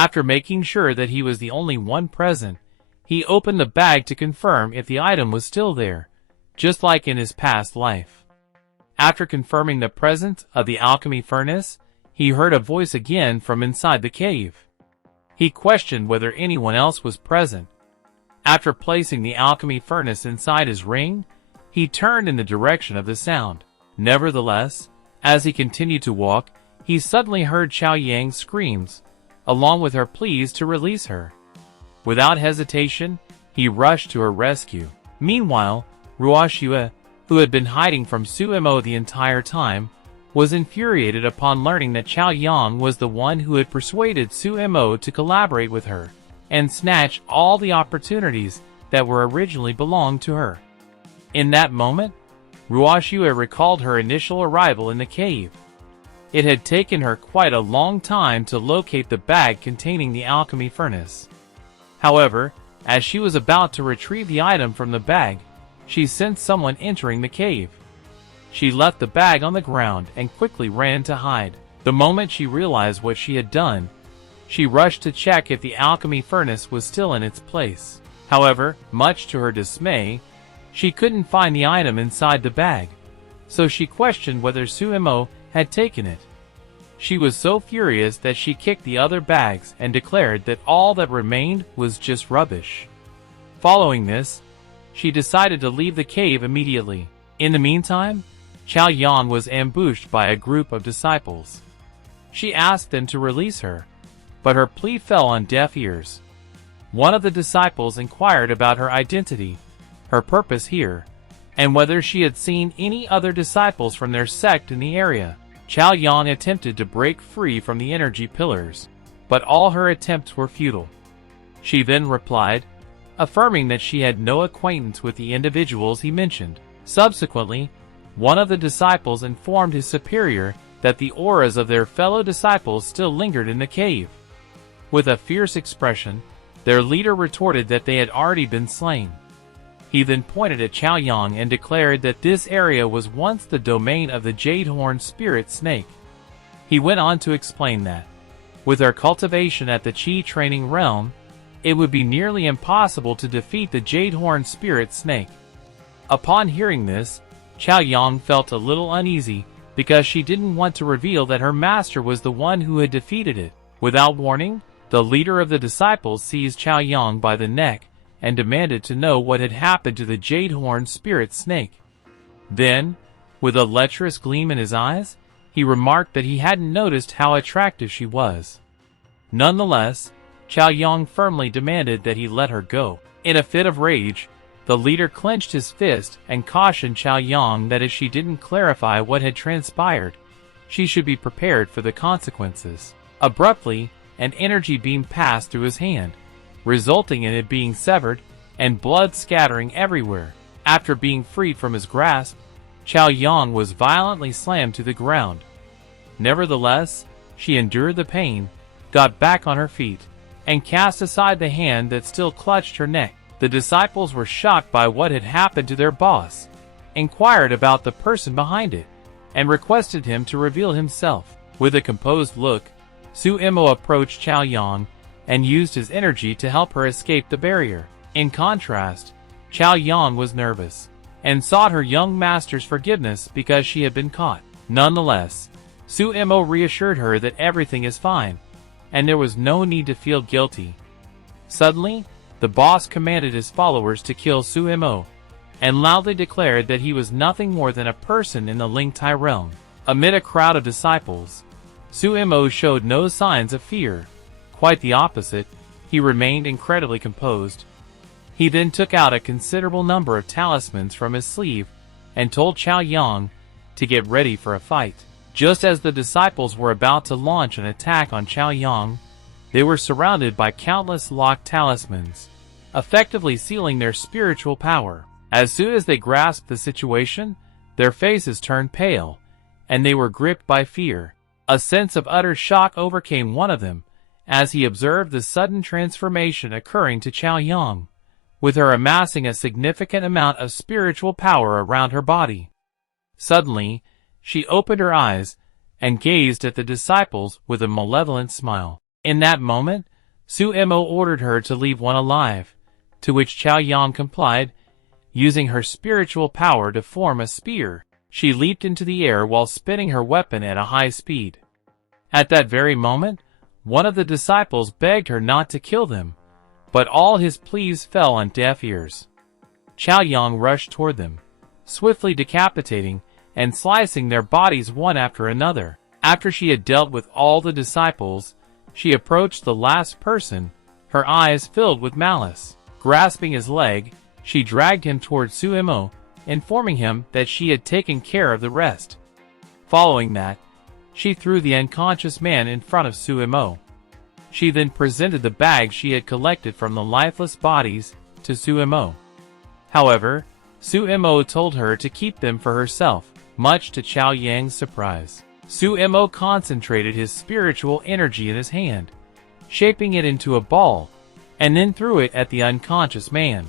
After making sure that he was the only one present, he opened the bag to confirm if the item was still there, just like in his past life. After confirming the presence of the alchemy furnace, he heard a voice again from inside the cave. He questioned whether anyone else was present. After placing the alchemy furnace inside his ring, he turned in the direction of the sound. Nevertheless, as he continued to walk, he suddenly heard Xiaoyang's screams, along with her pleas to release her. Without hesitation, he rushed to her rescue. Meanwhile, Rua, who had been hiding from Suemo the entire time, was infuriated upon learning that Xiaoyang was the one who had persuaded Suemo to collaborate with her and snatch all the opportunities that were originally belonged to her. In that moment, Rua recalled her initial arrival in the cave. It had taken her quite a long time to locate the bag containing the alchemy furnace. However, as she was about to retrieve the item from the bag, she sensed someone entering the cave. She left the bag on the ground and quickly ran to hide. The moment she realized what she had done, she rushed to check if the alchemy furnace was still in its place. However, much to her dismay, she couldn't find the item inside the bag, so she questioned whether Suemo had taken it. She was so furious that she kicked the other bags and declared that all that remained was just rubbish. Following this, she decided to leave the cave immediately. In the meantime, Xiaoyang was ambushed by a group of disciples. She asked them to release her, but her plea fell on deaf ears. One of the disciples inquired about her identity, her purpose here, and whether she had seen any other disciples from their sect in the area. Xiaoyang attempted to break free from the energy pillars, but all her attempts were futile. She then replied, affirming that she had no acquaintance with the individuals he mentioned. Subsequently, one of the disciples informed his superior that the auras of their fellow disciples still lingered in the cave. With a fierce expression, their leader retorted that they had already been slain. He then pointed at Xiaoyang and declared that this area was once the domain of the Jade-Horn Spirit Snake. He went on to explain that, with her cultivation at the Qi training realm, it would be nearly impossible to defeat the Jade-Horn Spirit Snake. Upon hearing this, Xiaoyang felt a little uneasy because she didn't want to reveal that her master was the one who had defeated it. Without warning, the leader of the disciples seized Xiaoyang by the neck and demanded to know what had happened to the Jade-Horn Spirit Snake. Then, with a lecherous gleam in his eyes, he remarked that he hadn't noticed how attractive she was. Nonetheless, Xiaoyang firmly demanded that he let her go. In a fit of rage, the leader clenched his fist and cautioned Xiaoyang that if she didn't clarify what had transpired, she should be prepared for the consequences. Abruptly, an energy beam passed through his hand, resulting in it being severed and blood scattering everywhere. After being freed from his grasp, Xiaoyang was violently slammed to the ground. Nevertheless, she endured the pain, got back on her feet, and cast aside the hand that still clutched her neck. The disciples were shocked by what had happened to their boss, inquired about the person behind it, and requested him to reveal himself. With a composed look, Suemo approached Xiaoyang and used his energy to help her escape the barrier. In contrast, Xiaoyang was nervous and sought her young master's forgiveness because she had been caught. Nonetheless, Suemo reassured her that everything is fine, and there was no need to feel guilty. Suddenly, the boss commanded his followers to kill Suemo, and loudly declared that he was nothing more than a person in the Lingtai realm. Amid a crowd of disciples, Suemo showed no signs of fear. Quite the opposite, he remained incredibly composed. He then took out a considerable number of talismans from his sleeve and told Xiaoyang to get ready for a fight. Just as the disciples were about to launch an attack on Xiaoyang, they were surrounded by countless locked talismans, effectively sealing their spiritual power. As soon as they grasped the situation, their faces turned pale, and they were gripped by fear. A sense of utter shock overcame one of them as he observed the sudden transformation occurring to Xiaoyang, with her amassing a significant amount of spiritual power around her body. Suddenly, she opened her eyes and gazed at the disciples with a malevolent smile. In that moment, Suemo ordered her to leave one alive, to which Xiaoyang complied. Using her spiritual power to form a spear, she leaped into the air while spinning her weapon at a high speed. At that very moment, one of the disciples begged her not to kill them, but all his pleas fell on deaf ears. Xiaoyang rushed toward them, swiftly decapitating and slicing their bodies one after another. After she had dealt with all the disciples, she approached the last person, her eyes filled with malice. Grasping his leg, she dragged him toward Suemo, informing him that she had taken care of the rest. Following that, she threw the unconscious man in front of Suemo. She then presented the bag she had collected from the lifeless bodies to Suemo. However, Suemo told her to keep them for herself, much to Xiaoyang's surprise. Suemo concentrated his spiritual energy in his hand, shaping it into a ball, and then threw it at the unconscious man.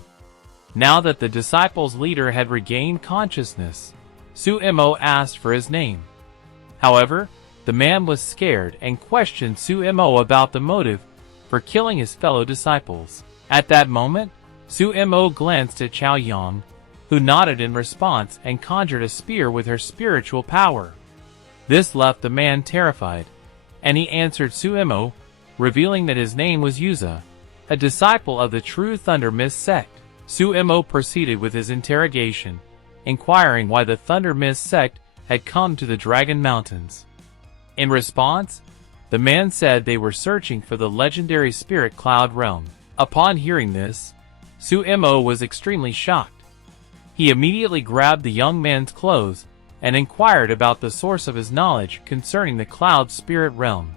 Now that the disciples' leader had regained consciousness, Suemo asked for his name. However, the man was scared and questioned Suemo about the motive for killing his fellow disciples. At that moment, Suemo glanced at Xiaoyang, who nodded in response and conjured a spear with her spiritual power. This left the man terrified, and he answered Suemo, revealing that his name was Yuza, a disciple of the True Thunder Mist sect. Suemo proceeded with his interrogation, inquiring why the Thunder Mist sect had come to the Dragon Mountains. In response, the man said they were searching for the legendary spirit cloud realm. Upon hearing this, Suemo was extremely shocked. He immediately grabbed the young man's clothes and inquired about the source of his knowledge concerning the cloud spirit realm.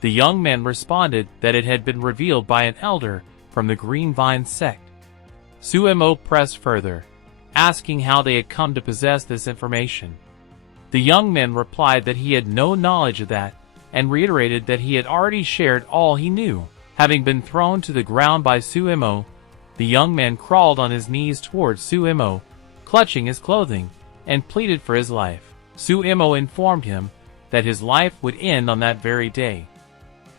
The young man responded that it had been revealed by an elder from the Green Vine sect. Suemo pressed further, asking how they had come to possess this information. The young man replied that he had no knowledge of that, and reiterated that he had already shared all he knew. Having been thrown to the ground by Suemo, the young man crawled on his knees towards Suemo, clutching his clothing, and pleaded for his life. Suemo informed him that his life would end on that very day.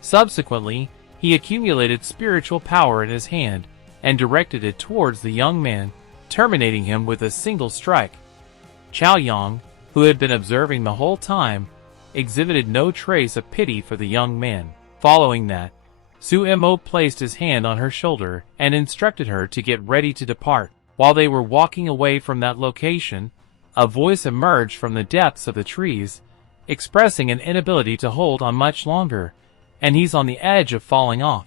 Subsequently, he accumulated spiritual power in his hand and directed it towards the young man, terminating him with a single strike. Xiaoyang, who had been observing the whole time, exhibited no trace of pity for the young man. Following that, Suemo placed his hand on her shoulder and instructed her to get ready to depart. While they were walking away from that location, a voice emerged from the depths of the trees, expressing an inability to hold on much longer, and he's on the edge of falling off.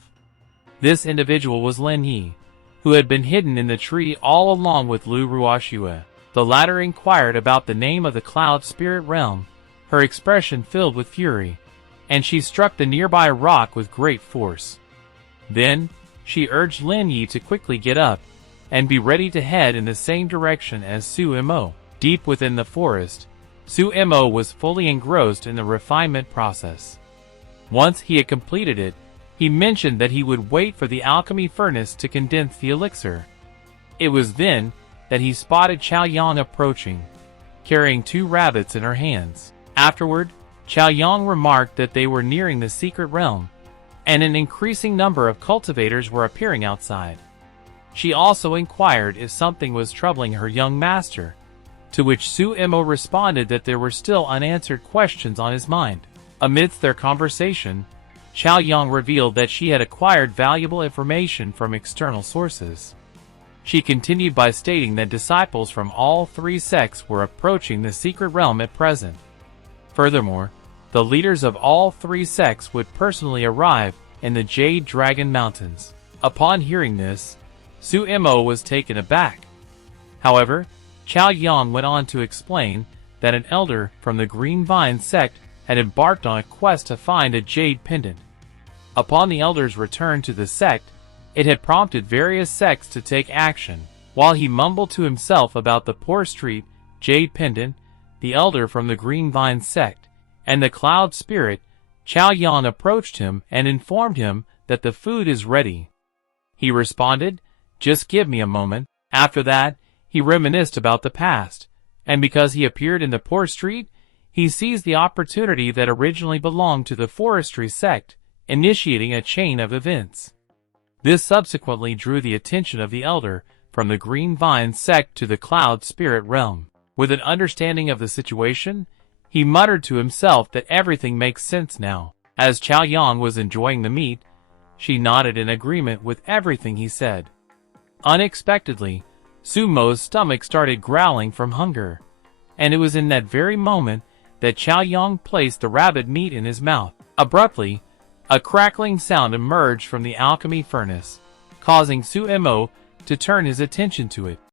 This individual was Leni, who had been hidden in the tree all along with Lu Ruoxue. The latter inquired about the name of the cloud spirit realm, her expression filled with fury, and she struck the nearby rock with great force. Then, she urged Leni to quickly get up and be ready to head in the same direction as Suemo. Deep within the forest, Suemo was fully engrossed in the refinement process. Once he had completed it, he mentioned that he would wait for the alchemy furnace to condense the elixir. It was then that he spotted Xiaoyang approaching, carrying 2 rabbits in her hands. Afterward, Xiaoyang remarked that they were nearing the secret realm, and an increasing number of cultivators were appearing outside. She also inquired if something was troubling her young master, to which Suemo responded that there were still unanswered questions on his mind. Amidst their conversation, Xiaoyang revealed that she had acquired valuable information from external sources. She continued by stating that disciples from all 3 sects were approaching the secret realm at present. Furthermore, the leaders of all 3 sects would personally arrive in the Jade Dragon Mountains. Upon hearing this, Suemo was taken aback. However, Xiaoyang went on to explain that an elder from the Green Vine sect had embarked on a quest to find a jade pendant. Upon the elder's return to the sect, it had prompted various sects to take action. While he mumbled to himself about the Poor Street jade pendant, the elder from the Green Vine sect, and the Cloud Spirit, Xiaoyang approached him and informed him that the food is ready. He responded, "Just give me a moment." After that, he reminisced about the past, and because he appeared in the Poor Street, he seized the opportunity that originally belonged to the Forestry sect initiating a chain of events. This subsequently drew the attention of the elder from the Green Vine sect to the Cloud Spirit realm. With an understanding of the situation, he muttered to himself that everything makes sense now. As Xiaoyang was enjoying the meat, she nodded in agreement with everything he said. Unexpectedly, Sumo's stomach started growling from hunger, and it was in that very moment that Xiaoyang placed the rabbit meat in his mouth. Abruptly, a crackling sound emerged from the alchemy furnace, causing Sumo to turn his attention to it.